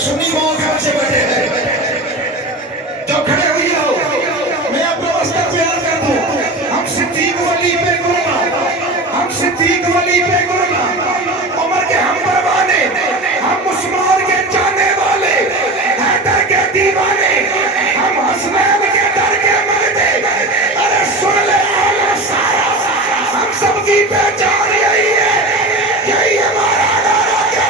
سنی ماؤں کے بچے بیٹھے ہیں جو کھڑے ہوئی ہو، میں اپنا واسطہ بیان کر دوں، ہم صدیق ولی پہ گرنا، ہم صدیق ولی پہ گرنا، عمر کے ہم پروانے، ہم عثمان کے جانے والے، حیدر کے دیوانے، ہم حسنین کے در کے مردے، ارے سن لے آلہ سارا، ہم سب کی پہچان یہی ہے، یہی ہمارا نعرہ کیا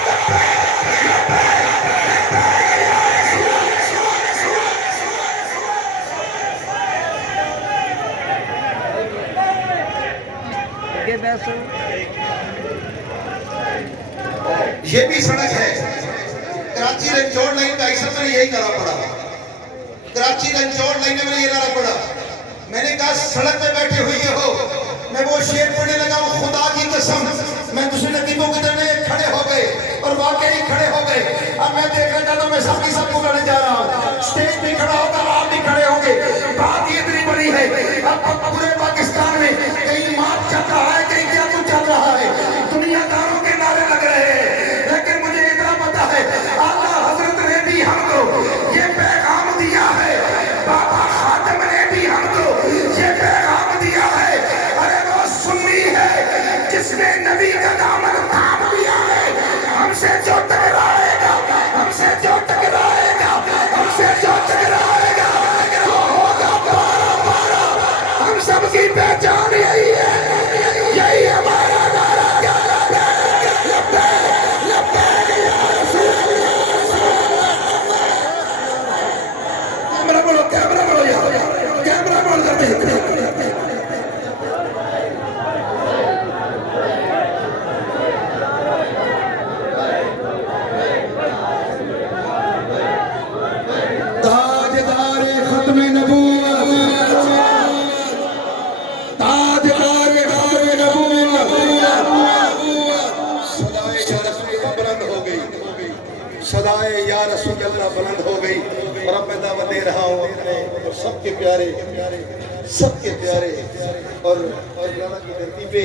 یہ بھی سڑک ہے کراچی رنجوڑ لائن کا ایسا میں نے یہی نعرہ پڑھا، کراچی رنجوڑ لائن میں نے یہ نعرہ پڑھا، میں نے کہا سڑک پہ بیٹھے ہوئے ہو، میں وہ شعر پڑھنے لگا وہ خدا کی قسم، میں دوسرے نقیبوں کے درمیان کھڑے ہو گئے اور واقعی کھڑے ہو گئے، اب میں دیکھ رہا تھا میں سب کو کرنے جا رہا ہوں، سٹیج بھی کھڑا ہوگا آپ بھی کھڑے ہوں گے، بات یہ اتنی بڑی ہے اب پورے پاکستان میں کہیں مارچ چل رہا ہے کہیں کیا کچھ چل رہا ہے، دنیا داروں کے نعرے لگ رہے ہیں، لیکن مجھے اتنا پتا ہے اعلیٰ حضرت نے بھی ہم کو یہ پیغام دیا ہے، بابا خاتم نے بھی ہم کو یہ پیغام دیا ہے، ارے وہ سنی ہے جس نے نبی کا دامن تھام لیا ہے، ہم سے جو ٹکرائے گا، ہم سے جو ٹکرائے گا، ہم سے جو ٹکرائے گا وہ ہوگا پارا پارا، ہم سب کی پہچان یہی ہے، یہی ہمارا نعرہ کیا کیمرہ بولو یار، کیمرہ بول کرتے ہیں تاجدار ختم نبوت، تاجدار ختم نبوت، صدائے یا رسول اللہ بلند ہو گئی، صدائے یا رسول اللہ بلند ہو گئی، اور اب میں دعوت دے رہا ہوں اپنے سب کے پیارے اور جانا کی دھرتی پہ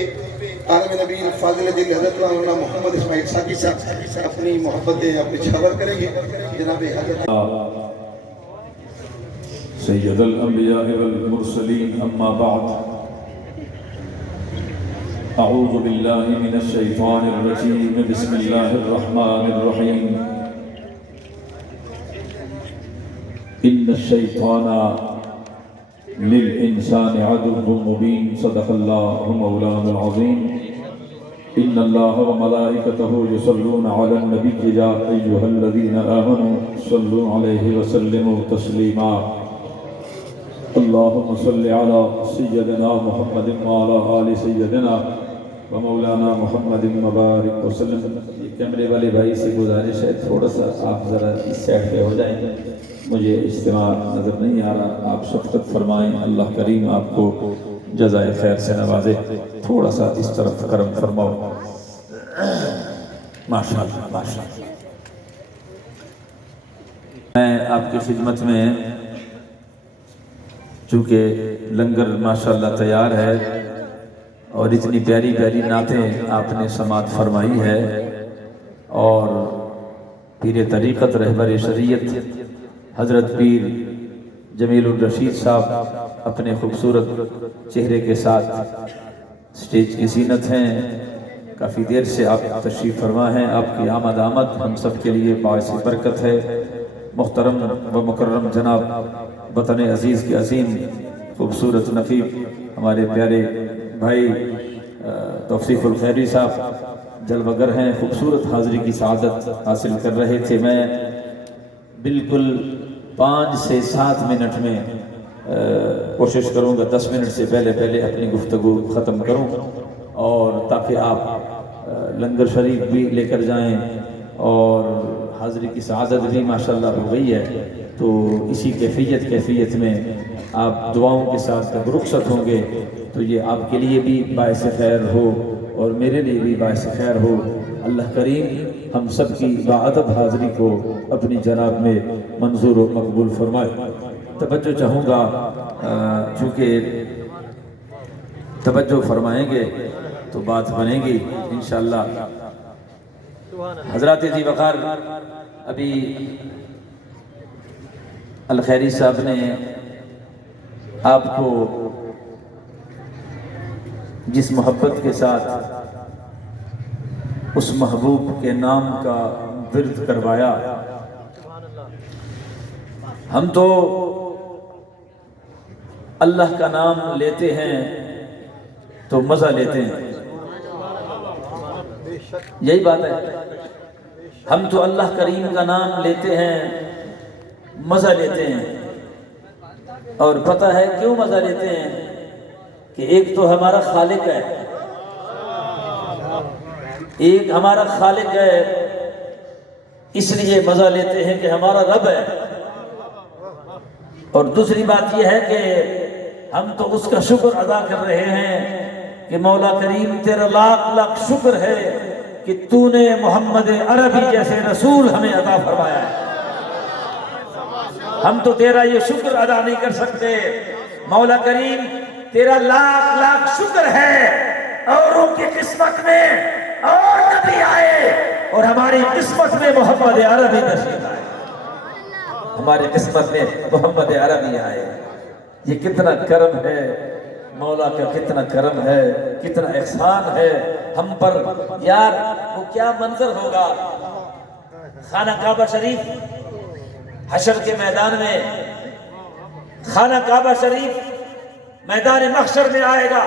عالم نبی فاضل دل حضرت مولانا محمد اسماعیل ساقی صاحب اپنی محبتیں اپنے چھاور کریں گے، جناب حضرت سید الانبیاء والمرسلین اما بعد اعوذ باللہ من الشیطان الرجیم بسم اللہ الرحمن الرحیم ان الشیطان للانسان عدو مبین صدق اللہ مولانا العظیم ان اللہ وملائکتہ یصلون علی النبی یا ایہا الذین آمنوا صلوا علیہ وسلموا تسلیما اللہم صلی علی سیدنا محمد وعلی آل سیدنا ومولانا محمد مبارک وسلم۔ کیمرے والے بھائی سے گزارش ہے تھوڑا سا آپ ذرا اس سائڈ پہ ہو جائیں، مجھے اجتماع نظر نہیں آ رہا، آپ شفقت فرمائیں، اللہ کریم آپ کو جزائے خیر سے نوازے، تھوڑا سا اس طرف کرم فرماؤ، ماشاءاللہ ماشاءاللہ۔ میں آپ کی خدمت میں چونکہ لنگر ماشاءاللہ تیار ہے اور اتنی پیاری پیاری نعتیں آپ نے سماعت فرمائی ہے، اور پیر طریقت رہبر شریعت حضرت پیر جمیل الرشید صاحب اپنے خوبصورت چہرے کے ساتھ سٹیج کی زینت ہیں، کافی دیر سے آپ تشریف فرما ہیں، آپ کی آمد ہم سب کے لیے باعث برکت ہے۔ محترم و مکرم جناب وطن عزیز کے عظیم خوبصورت نقیب ہمارے پیارے بھائی توصیف الخیری صاحب جلوگر ہیں، خوبصورت حاضری کی سعادت حاصل کر رہے تھے۔ میں بالکل 5 سے 7 منٹ میں کوشش کروں گا 10 منٹ سے پہلے اپنی گفتگو ختم کروں، اور تاکہ آپ لنگر شریف بھی لے کر جائیں اور حاضری کی سعادت بھی ماشاءاللہ ہو گئی ہے، تو اسی کیفیت میں آپ دعاؤں کے ساتھ جب رخصت ہوں گے تو یہ آپ کے لیے بھی باعث خیر ہو اور میرے لیے بھی باعث خیر ہو۔ اللہ کریم ہم سب کی باادب حاضری کو اپنی جناب میں منظور و مقبول فرمائے۔ توجہ چاہوں گا، چونکہ توجہ فرمائیں گے تو بات بنے گی انشاءاللہ۔ حضرات ذی وقار ابھی الخیری صاحب نے آپ کو جس محبت کے ساتھ اس محبوب کے نام کا ورد کروایا، ہم تو اللہ کا نام لیتے ہیں تو مزہ لیتے ہیں، یہی بات ہے۔ ہم تو اللہ کریم کا نام لیتے ہیں، مزہ لیتے ہیں، اور پتہ ہے کیوں مزہ لیتے ہیں؟ کہ ایک تو ہمارا خالق ہے، ایک ہمارا خالق ہے، اس لیے مزہ لیتے ہیں کہ ہمارا رب ہے، اور دوسری بات یہ ہے کہ ہم تو اس کا شکر ادا کر رہے ہیں کہ مولا کریم تیرا لاکھ لاکھ شکر ہے کہ تو نے محمد عربی جیسے رسول ہمیں عطا فرمایا ہے۔ ہم تو تیرا یہ شکر ادا نہیں کر سکتے، مولا کریم تیرا لاکھ لاکھ شکر ہے، اوروں کی قسمت میں اور نبی آئے اور ہماری قسمت میں محمد عربی تشریف آئے، ہماری قسمت میں محمد عربی آئے۔ یہ کتنا کرم ہے مولا کا، کتنا کرم ہے، کتنا احسان ہے ہم پر۔ یار وہ کیا منظر ہوگا خانہ کعبہ شریف حشر کے میدان میں، خانہ کعبہ شریف میدان محشر میں آئے گا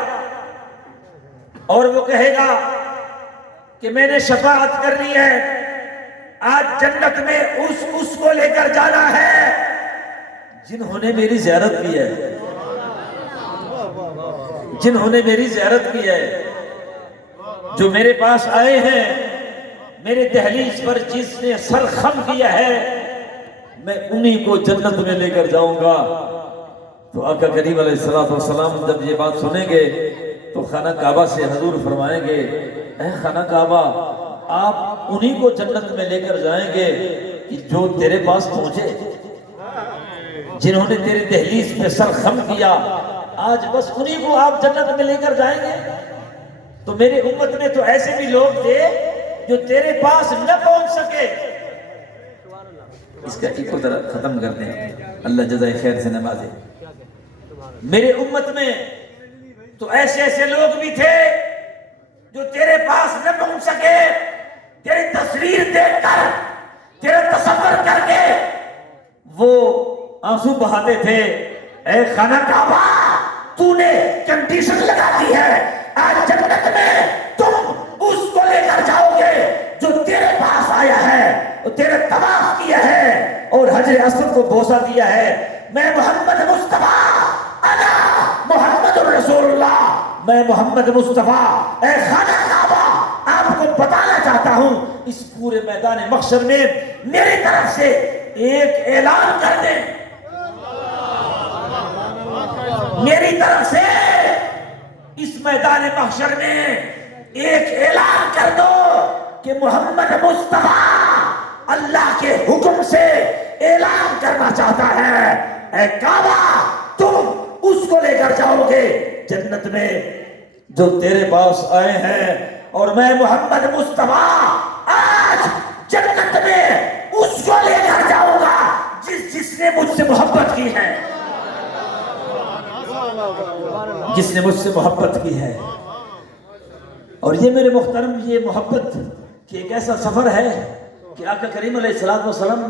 اور وہ کہے گا کہ میں نے شفاعت کرنی ہے، آج جنت میں اس کو لے کر جانا ہے جنہوں نے میری زیارت کی ہے، جنہوں نے میری زیارت کی ہے، جو میرے پاس آئے ہیں، میرے دہلیز پر جس نے سر خم کیا ہے، میں انہی کو جنت میں لے کر جاؤں گا۔ تو آقا کریم علیہ السلام جب یہ بات سنیں گے تو خانہ کعبہ سے حضور فرمائیں گے، اے خانہ کعبہ آپ انہی کو جنت میں لے کر جائیں گے کہ جو تیرے پاس پہنچے، جنہوں نے تیرے دہلیز پہ سر خم کیا، آج بس انہی کو آپ جنت میں لے کر جائیں گے۔ تو میرے امت میں تو ایسے بھی لوگ تھے جو تیرے پاس نہ پہنچ سکے۔ اس کا ایک طرح ختم کر دیں، اللہ جزائے خیر سے نوازے۔ میرے امت میں تو ایسے لوگ بھی تھے جو تیرے پاس نہ پہنچ سکے، تیری تصویر دیکھ کر، تیرا تصور کر کے وہ آنسو بہاتے تھے، اے خانہ کعبہ تو نے کنڈیشن لگا دی ہے، آج جنت میں تم اس کو لے کر جاؤ گے جو تیرے پاس آیا ہے، تیرے طواف کیا ہے اور حجر اسود کو بوسہ دیا ہے۔ میں محمد مصطفیٰ، انا محمد رسول اللہ، میں محمد مصطفیٰ اے خانہ کعبہ آپ کو بتانا چاہتا ہوں، اس پورے میدان محشر میں میری طرف سے ایک اعلان کر دیں، میری طرف سے اس میدان محشر میں ایک اعلان کر دو کہ محمد مصطفیٰ اللہ کے حکم سے اعلان کرنا چاہتا ہے، اے کعبہ تم اس کو لے کر جاؤ گے جنت میں جو تیرے پاس آئے ہیں، اور میں محمد مصطفیٰ آج جنت میں اس کو لے کر جاؤں گا جس نے مجھ سے محبت کی ہے، جس نے مجھ سے محبت کی ہے۔ اور یہ میرے محترم، یہ محبت کہ ایک ایسا سفر ہے کہ آقا کریم علیہ السلام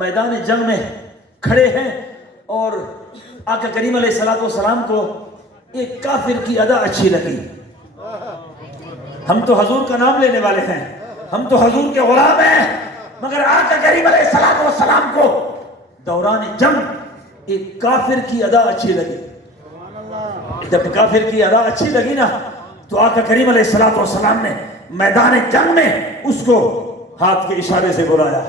میدان جنگ میں کھڑے ہیں اور آقا کریم علیہ السلام کو ایک کافر کی ادا اچھی لگی۔ ہم تو حضور کا نام لینے والے ہیں، ہم تو حضور کے غلام ہیں، مگر آقا کریم علیہ السلام کو دوران جنگ ایک کافر کی ادا اچھی لگی۔ جب کافر کی ادا اچھی لگی نا تو آقا کریم علیہ السلام نے میدان جنگ میں اس کو ہاتھ کے اشارے سے بلایا،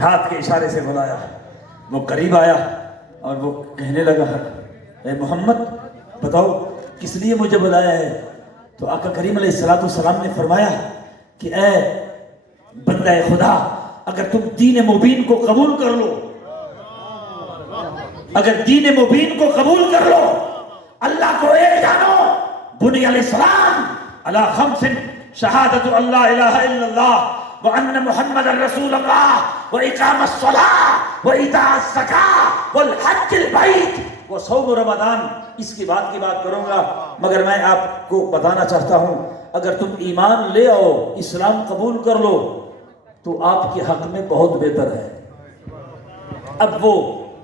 ہاتھ کے اشارے سے بلایا۔ وہ قریب آیا اور وہ کہنے لگا، اے محمد بتاؤ کس لیے مجھے بلایا ہے؟ تو آقا کریم علیہ السلام نے فرمایا کہ اے بندہ خدا، اگر تم دین مبین کو قبول کر لو، اگر دین مبین کو قبول کر لو، اللہ کو ایک جانو، بنی علیہ السلام علی خمس، شہادت اللہ الہ الا اللہ وَأَنَّ مُحَمَّدًا رَسُولَ اللَّهِ وَإِقَامَ الصَّلَاةِ وَإِيتَاءَ الزَّكَاةِ وَالْحَجِّ الْبَيْتِ وَصَوْمُ رمضان. اس کی بات کروں گا، مگر میں آپ کو بتانا چاہتا ہوں اگر تم ایمان لے آؤ، اسلام قبول کر لو تو آپ کے حق میں بہت بہتر ہے. اب وہ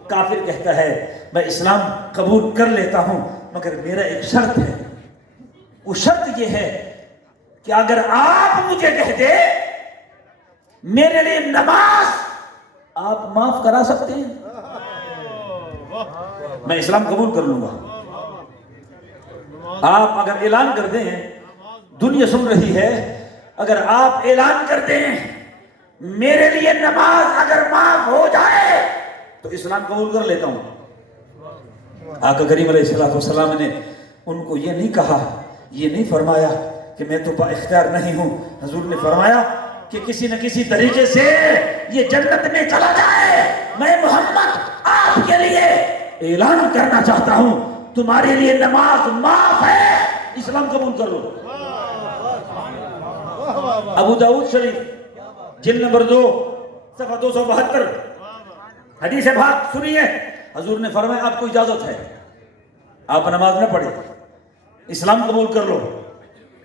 کافر کہتا ہے میں اسلام قبول کر لیتا ہوں مگر میرا ایک شرط ہے. وہ شرط یہ ہے کہ اگر آپ مجھے کہہ دے میرے لیے نماز آپ معاف کرا سکتے ہیں، میں اسلام قبول کر لوں گا. آپ اگر اعلان کر دیں، دنیا سن رہی ہے، اگر آپ اعلان کر دیں میرے لیے نماز اگر معاف ہو جائے تو اسلام قبول کر لیتا ہوں. آقا کریم علیہ السلام نے ان کو یہ نہیں کہا، یہ نہیں فرمایا کہ میں تو با اختیار نہیں ہوں. حضور نے فرمایا کہ کسی نہ کسی طریقے سے یہ جنت میں چلا جائے، میں محمد آپ کے لیے اعلان کرنا چاہتا ہوں تمہارے لیے نماز معاف ہے، اسلام قبول کر لو. ابو داؤد شریف جلد نمبر 2 صفحہ 272 حدیث پاک سنیے. حضور نے فرمایا آپ کو اجازت ہے، آپ نماز نہ پڑھیں، اسلام قبول کر لو.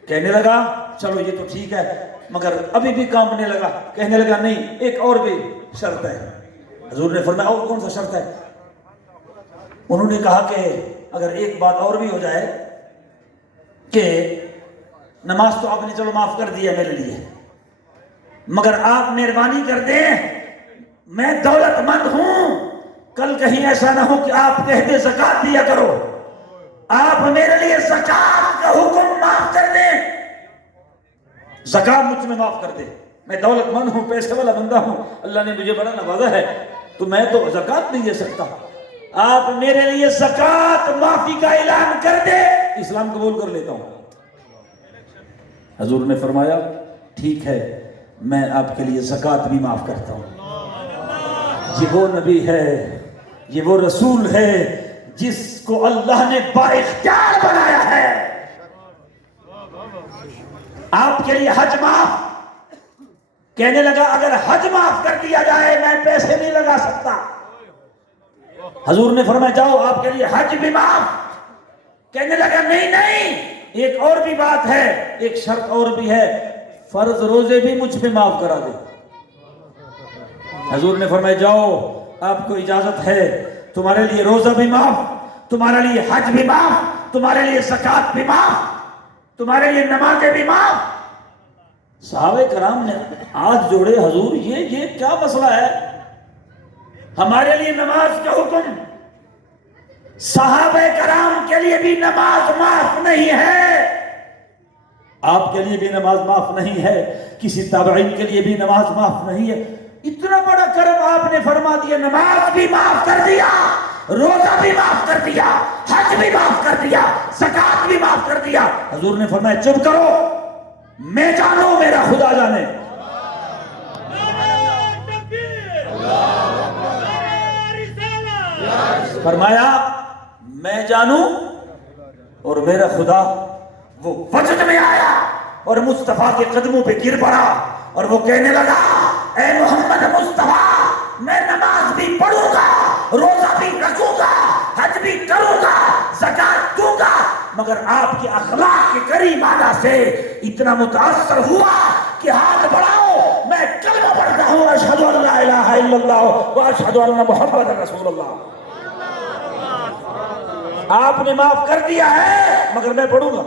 کہنے لگا چلو یہ تو ٹھیک ہے، مگر ابھی بھی کام نہیں لگا. کہنے لگا نہیں ایک اور بھی شرط ہے. حضور نے فرمایا اور کون سا شرط ہے؟ انہوں نے کہا کہ اگر ایک بات اور بھی ہو جائے کہ نماز تو آپ نے چلو معاف کر دیا میرے لیے، مگر آپ مہربانی کر دیں میں دولت مند ہوں، کل کہیں ایسا نہ ہو کہ آپ کہہ دیں زکات دیا کرو، آپ میرے لیے زکات کا حکم معاف کر دیں، زکات مجھ میں معاف کر دیں. میں دولت مند ہوں، پیسے والا بندہ ہوں، اللہ نے مجھے بڑا نوازا ہے تو میں تو زکات نہیں دے سکتا. آپ میرے لیے زکات معافی کا اعلان کر دے، اسلام قبول کر لیتا ہوں. حضور نے فرمایا ٹھیک ہے میں آپ کے لیے زکات بھی معاف کرتا ہوں. یہ وہ نبی ہے، یہ وہ رسول ہے جس کو اللہ نے بااختیار بنایا ہے. آپ کے لیے حج معاف. کہنے لگا اگر حج معاف کر دیا جائے میں پیسے نہیں لگا سکتا. حضور نے فرمایا جاؤ آپ کے لیے حج بھی معاف. کہنے لگا نہیں ایک اور بھی بات ہے، ایک شرط اور بھی ہے، فرض روزے بھی مجھ پہ معاف کرا دے. حضور نے فرمایا جاؤ آپ کو اجازت ہے، تمہارے لیے روزہ بھی معاف، تمہارے لیے حج بھی معاف، تمہارے لیے زکات بھی معاف، تمہارے لیے نمازیں بھی معاف. صحابہ کرام نے ہاتھ جوڑے، حضور یہ کیا مسئلہ ہے؟ ہمارے لیے نماز کا حکم، صحابہ کرام کے لیے بھی نماز معاف نہیں ہے، آپ کے لیے بھی نماز معاف نہیں ہے، کسی تابعین کے لیے بھی نماز معاف نہیں ہے. اتنا بڑا کرم آپ نے فرما دیا، نماز بھی معاف کر دیا، روزہ بھی معاف کر دیا، حج بھی معاف کر دیا، زکات بھی معاف کر دیا. حضور نے فرمایا چپ کرو، میں جانوں میرا خدا جانے. فرمایا میں جانوں اور میرا خدا. وہ وجد میں آیا اور مصطفیٰ کے قدموں پہ گر پڑا اور وہ کہنے لگا اے محمد مصطفیٰ میں نماز بھی پڑھوں گا، روزہ بھی رکھوں گا، حج بھی کروں گا، زکات دوں گا، مگر آپ کے اخلاق کے کریمانہ سے اتنا متاثر ہوا کہ ہاتھ بڑھاؤ میں کلمہ پڑھتا ہوں اشہد ان لا الہ الا اللہ واشہد ان محمد رسول اللہ. آپ نے معاف کر دیا ہے مگر میں پڑھوں گا،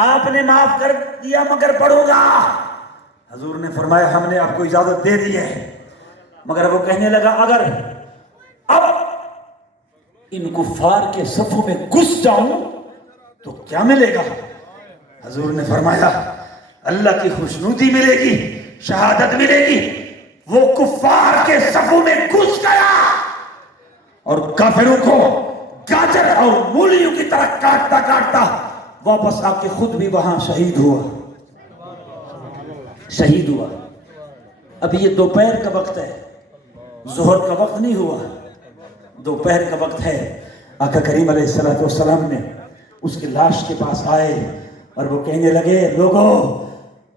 آپ نے معاف کر دیا مگر پڑھوں گا. حضور نے فرمایا ہم نے آپ کو اجازت دے دی ہے، مگر وہ کہنے لگا اگر اب ان کفار کے صفوں میں گھس جاؤں تو کیا ملے گا؟ حضور نے فرمایا اللہ کی خوشنودی ملے گی، شہادت ملے گی. وہ کفار کے صفوں میں گھس گیا اور کافروں کو گاجر اور مولیوں کی طرح کاٹتا کاٹتا واپس آ کے خود بھی وہاں شہید ہوا. اب یہ دوپہر کا وقت ہے، ظہر کا وقت نہیں ہوا، دوپہر کا وقت ہے. آقا کریم علیہ السلام نے اس کی لاش کے پاس آئے اور وہ کہنے لگے لوگو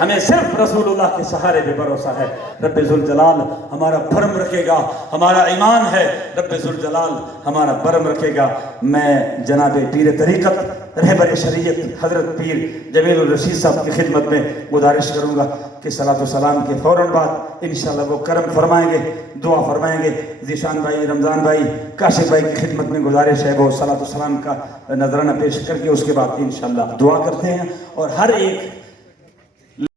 ہمیں صرف رسول اللہ کے سہارے پہ بھروسہ ہے. رب ذوالجلال ہمارا بھرم رکھے گا, ہمارا ایمان ہے, رب ذوالجلال ہمارا بھرم رکھے گا. میں جناب پیر طریقت رہبر شریعت حضرت پیر جمیل الرشید صاحب کی خدمت میں گزارش کروں گا کہ صلاۃ و سلام کے فوراً بعد انشاءاللہ وہ کرم فرمائیں گے, دعا فرمائیں گے. ذیشان بھائی, رمضان بھائی, کاشف بھائی کی خدمت میں گزارش ہے وہ صلاۃ و سلام کا نذرانہ پیش کر کے اس کے بعد انشاءاللہ دعا کرتے ہیں. اور ہر ایک